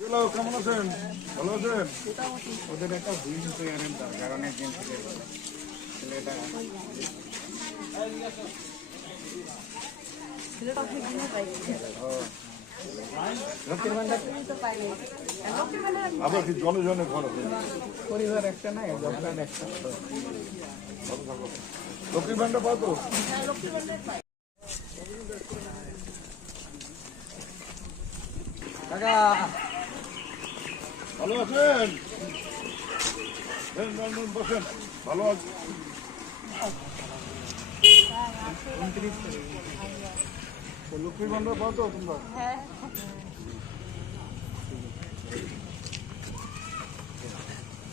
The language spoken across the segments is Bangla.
হ্যালো কেমন আছেন? ভালো আছেন? ওদের একটা হুইল তৈরির দরকার অনেক দিন থেকে। ছেলেটা আবার কি জনে জনে ঘর পরিবার একটা নাই দরকার একটা লক্ষ্মীর ভান্ডার পাও তো? কাকা ভালো আছেন? বসেন। ভালো আছেন তো লক্ষ্মীর ভান্ডার পাও তো তোমরা? হ্যাঁ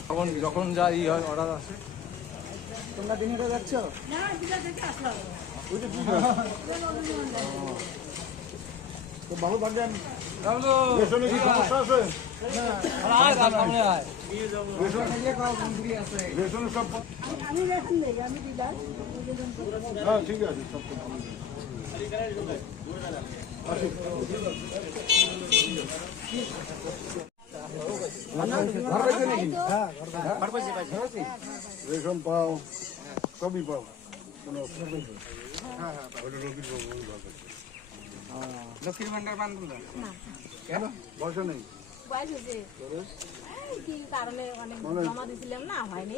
যখন যখন যা ই হয় অর্ডার আসে। তোমরা দিনে যাচ্ছ? তো ভালো থাকেন হ্যাঁ ঠিক আছে সব রেশন পাও সবই পাও কোনো অসুবিধা নেই ওটা রবির বাবু। লক্ষ্মীর ভান্ডার পান তোমরা কেন? বয়স নেই? বয়স হয়েছে। এই কি কারণে অনেক জমা দিয়েছিলাম না হয়নি।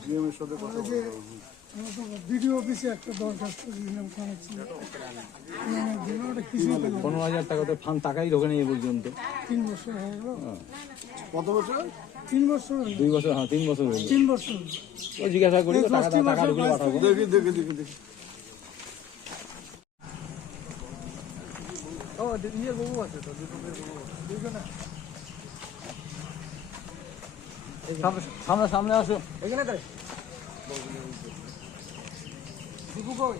জিএম এর সাথে কথা। ভিডিও অফিসে একটা দরখাস্ত দিলাম পনেরো হাজার টাকা তো ফান টাকাই ঢোকেনি এই পর্যন্ত। তিন বছর হয়ে গেল। কত বছর? তিন বছর দুই বছর হ্যাঁ তিন বছর তিন বছর ও জিজ্ঞাসা করি তো টাকা টাকা ঢুকলে পাঠাবো। দেখি দেখি দেখি দেখি। ও ইয়ে বাবু আছে তো দীপকের বাবু সামনে সামনে সামনে আসো। এখানে দীপু কই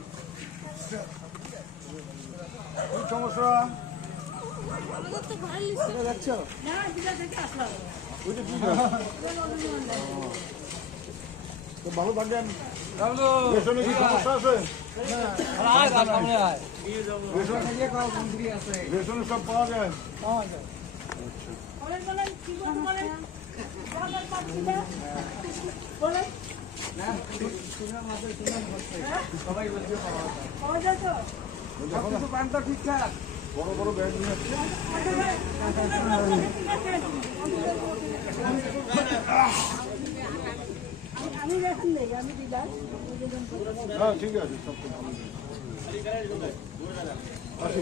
কি সমস্যা যাচ্ছ ভালো থাকেন রেশনে সব পাওয়া যায় পাওয়া যায় বলেন বলেন কি বলেন দরকার পাচ্ছি না বলেন বড় বড় হ্যাঁ ঠিক আছে সব ভালো আসি